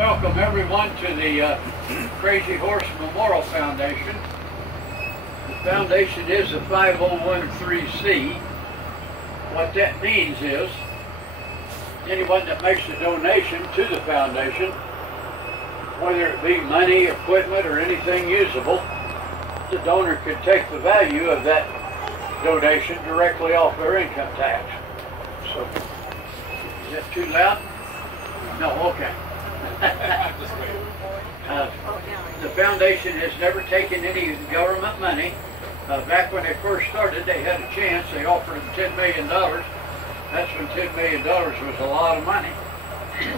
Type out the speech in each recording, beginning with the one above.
Welcome everyone to the Crazy Horse Memorial Foundation. The foundation is a 501(c)(3). What that means is anyone that makes a donation to the foundation, whether it be money, equipment, or anything usable, the donor could take the value of that donation directly off their income tax. So, is that too loud? No, okay. The foundation has never taken any government money. Back when they first started, they had a chance. They offered them $10 million. That's when $10 million was a lot of money.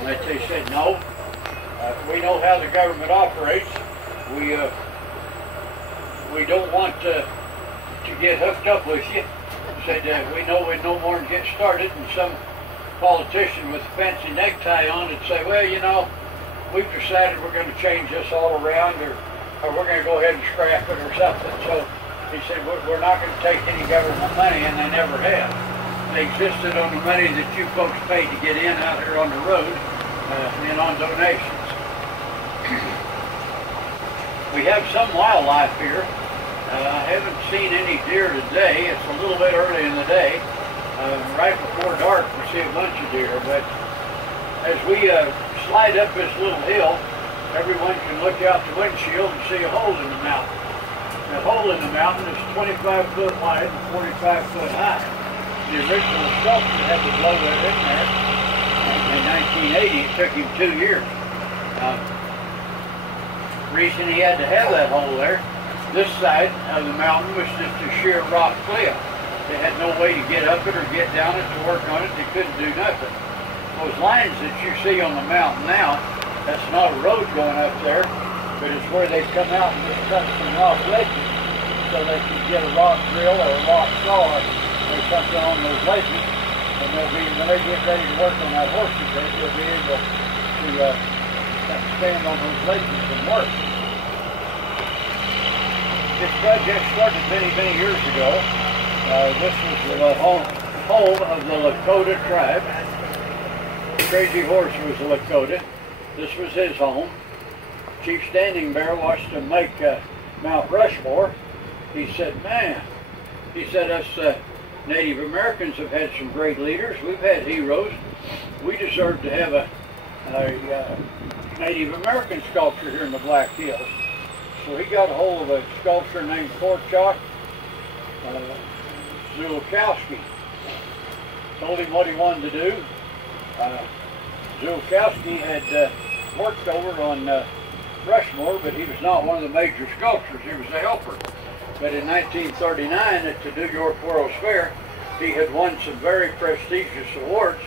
But they said, no, we know how the government operates. We don't want to get hooked up with you. Said we know we no more than get started, and some politician with a fancy necktie on would say, well, you know, we've decided we're going to change this all around, or we're going to go ahead and scrap it or something. So he said, we're not going to take any government money, and they never have. They existed on the money that you folks paid to get in out here on the road and on donations. We have some wildlife here. I haven't seen any deer today. It's a little bit early in the day. Right before dark we see a bunch of deer, but as we slide up this little hill, everyone can look out the windshield and see a hole in the mountain. The hole in the mountain is 25 foot wide and 45 foot high. The original sculptor had to blow that in there in 1980. It took him 2 years. The reason he had to have that hole there, this side of the mountain was just a sheer rock cliff. They had no way to get up it or get down it to work on it. They couldn't do nothing. Those lines that you see on the mountain now, that's not a road going up there, but it's where they come out and just cut some rock ledges so they can get a rock drill or a rock saw or something on those ledges, and when they get ready to work on that horseshoe bed, they'll be able to stand on those ledges and work. This project started many, many years ago. This was the home of the Lakota tribe. Crazy Horse was a Lakota. This was his home. Chief Standing Bear watched him make Mount Rushmore. He said, man, he said, us Native Americans have had some great leaders. We've had heroes. We deserve to have a Native American sculpture here in the Black Hills. So he got a hold of a sculptor named Korchak Ziolkowski. Told him what he wanted to do. Ziolkowski had worked over on Rushmore, but he was not one of the major sculptors. He was a helper. But in 1939 at the New York World's Fair, he had won some very prestigious awards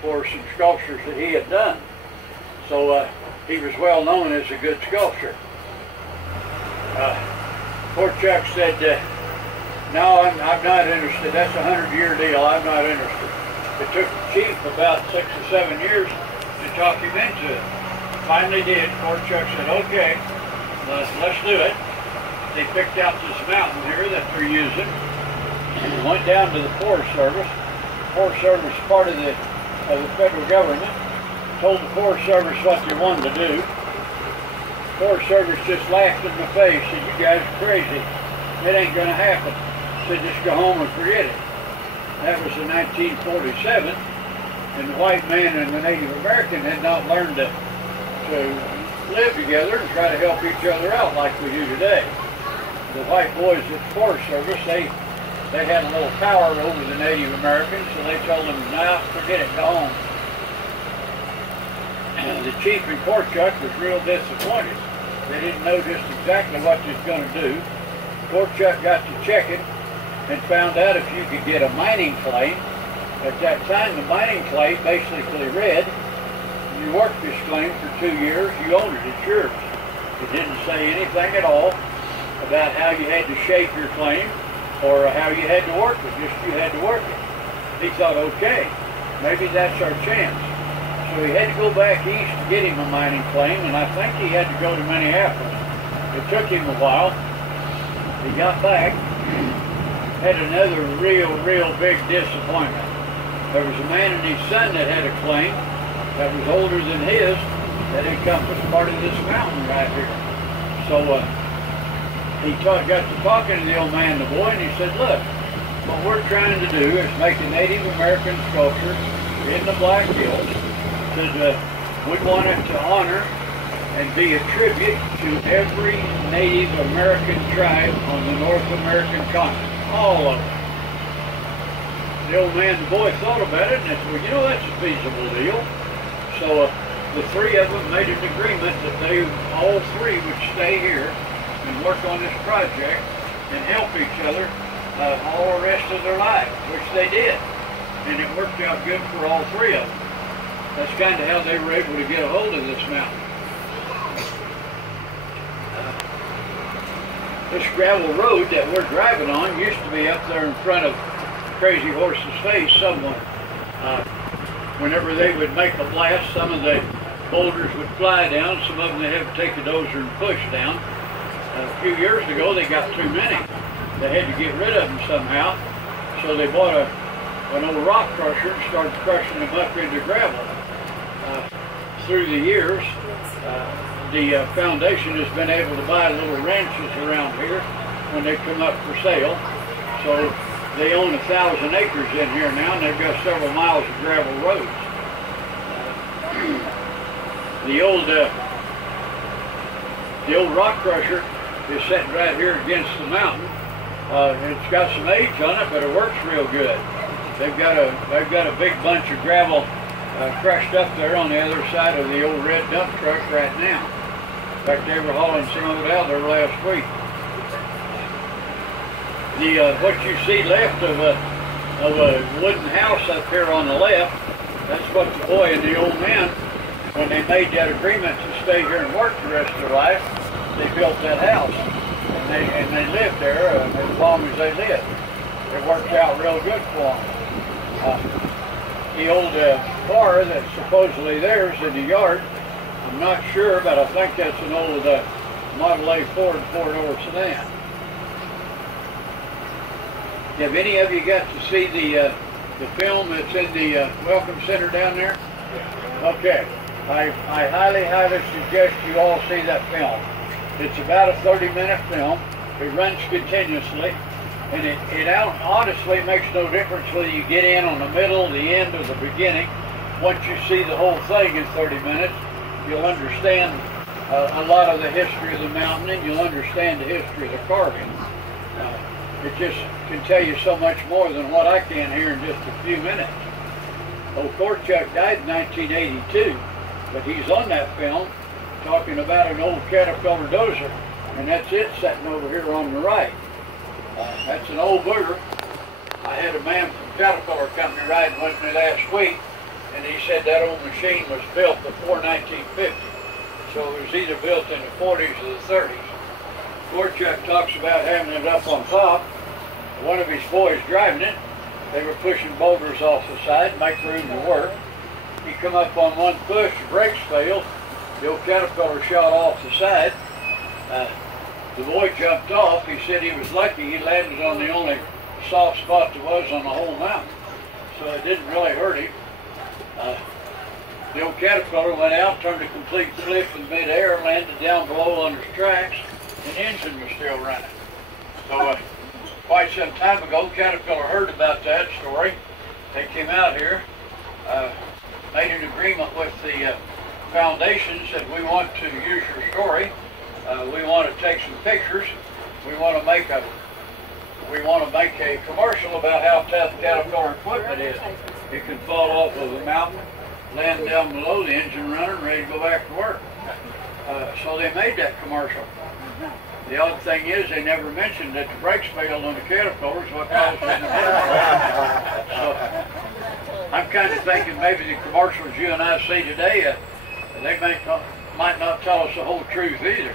for some sculptures that he had done. So he was well known as a good sculptor. Korchak said, no, I'm not interested. That's a 100-year deal. I'm not interested. It took the chief about 6 or 7 years to talk him into it. Finally did. Korchak said, okay, let's do it. They picked out this mountain here that they're using and went down to the Forest Service. The Forest Service is part of the federal government. Told the Forest Service what they wanted to do. The Forest Service just laughed in the face. Said, you guys are crazy. It ain't going to happen. Said, just go home and forget it. That was in 1947, and the white man and the Native American had not learned to live together and try to help each other out like we do today. The white boys at the Forest Service, they had a little power over the Native Americans, so they told them, nah, forget it, go home. And the chief in Korchak was real disappointed. They didn't know just exactly what they was going to do. Korchak got to checking and found out if you could get a mining claim. At that time, the mining claim basically read, you worked this claim for 2 years, you owned it, it's yours. It didn't say anything at all about how you had to shape your claim or how you had to work it, just you had to work it. He thought, okay, maybe that's our chance. So he had to go back east to get him a mining claim, and I think he had to go to Minneapolis. It took him a while. He got back, had another real big disappointment. There was a man and his son that had a claim that was older than his, that encompass part of this mountain right here. So he got to talking to the old man, the boy, and he said, look, what we're trying to do is make a Native American sculpture in the Black Hills that we want it to honor and be a tribute to every Native American tribe on the North American continent, all of them. The old man, the boy, thought about it, and they said, well, you know, that's a feasible deal. So the three of them made an agreement that they, all three, would stay here and work on this project and help each other all the rest of their lives, which they did. And it worked out good for all three of them. That's kind of how they were able to get a hold of this mountain. This gravel road that we're driving on used to be up there in front of Crazy Horse's face somewhere. Whenever they would make a blast, some of the boulders would fly down. Some of them they had to take a dozer and push down. A few years ago, they got too many. They had to get rid of them somehow. So they bought an old rock crusher and started crushing them up into gravel. Through the years, the foundation has been able to buy little ranches around here when they come up for sale. So they own 1,000 acres in here now, and they've got several miles of gravel roads. The old rock crusher is sitting right here against the mountain. It's got some age on it, but it works real good. They've got a big bunch of gravel crushed up there on the other side of the old red dump truck right now. In fact, they were hauling some of it out there last week. What you see left of a wooden house up here on the left, that's what the boy and the old man, when they made that agreement to stay here and work the rest of their life, they built that house. And they lived there as long as they lived. It worked out real good for them. The old car that's supposedly theirs in the yard, I'm not sure, but I think that's an old Model A Ford four-door sedan. Have any of you got to see the film that's in the Welcome Center down there? Okay. I highly, highly suggest you all see that film. It's about a 30-minute film. It runs continuously. And it honestly makes no difference whether you get in on the middle, the end, or the beginning. Once you see the whole thing in 30 minutes, you'll understand a lot of the history of the mountain, and you'll understand the history of the carving. It just can tell you so much more than what I can here in just a few minutes. Old Korchak died in 1982, but he's on that film talking about an old Caterpillar dozer, and that's it sitting over here on the right. That's an old booger. I had a man from Caterpillar Company riding with me last week, and he said that old machine was built before 1950. So it was either built in the 40s or the 30s. Korchak talks about having it up on top. One of his boys driving it, they were pushing boulders off the side, make room to work. He come up on one push, the brakes failed. The old Caterpillar shot off the side. The boy jumped off. He said he was lucky he landed on the only soft spot there was on the whole mountain. So it didn't really hurt him. The old Caterpillar went out, turned a complete flip in midair, landed down below on his tracks, and the engine was still running. So quite some time ago, Caterpillar heard about that story. They came out here, made an agreement with the foundation, said we want to use your story. We want to take some pictures. We want to make a commercial about how tough Caterpillar equipment is. It can fall off of the mountain, land down below, the engine running, ready to go back to work. So they made that commercial. The odd thing is they never mentioned that the brakes failed on the Caterpillars, what caused them to fail. So I'm kind of thinking maybe the commercials you and I see today, they might not tell us the whole truth either.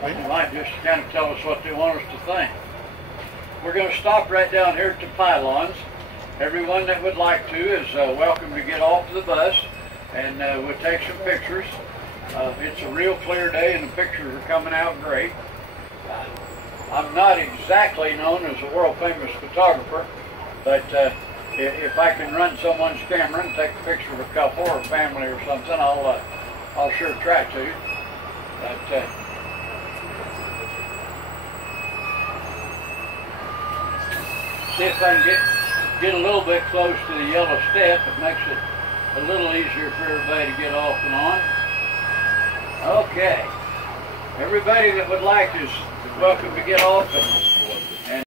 They might just kind of tell us what they want us to think. We're going to stop right down here at the pylons. Everyone that would like to is welcome to get off the bus, and we'll take some pictures. It's a real clear day and the pictures are coming out great. I'm not exactly known as a world famous photographer, but if I can run someone's camera and take a picture of a couple or a family or something, I'll sure try to. But, see if I can get a little bit close to the yellow step. It makes it a little easier for everybody to get off and on. Okay. Everybody that would like is welcome to get off and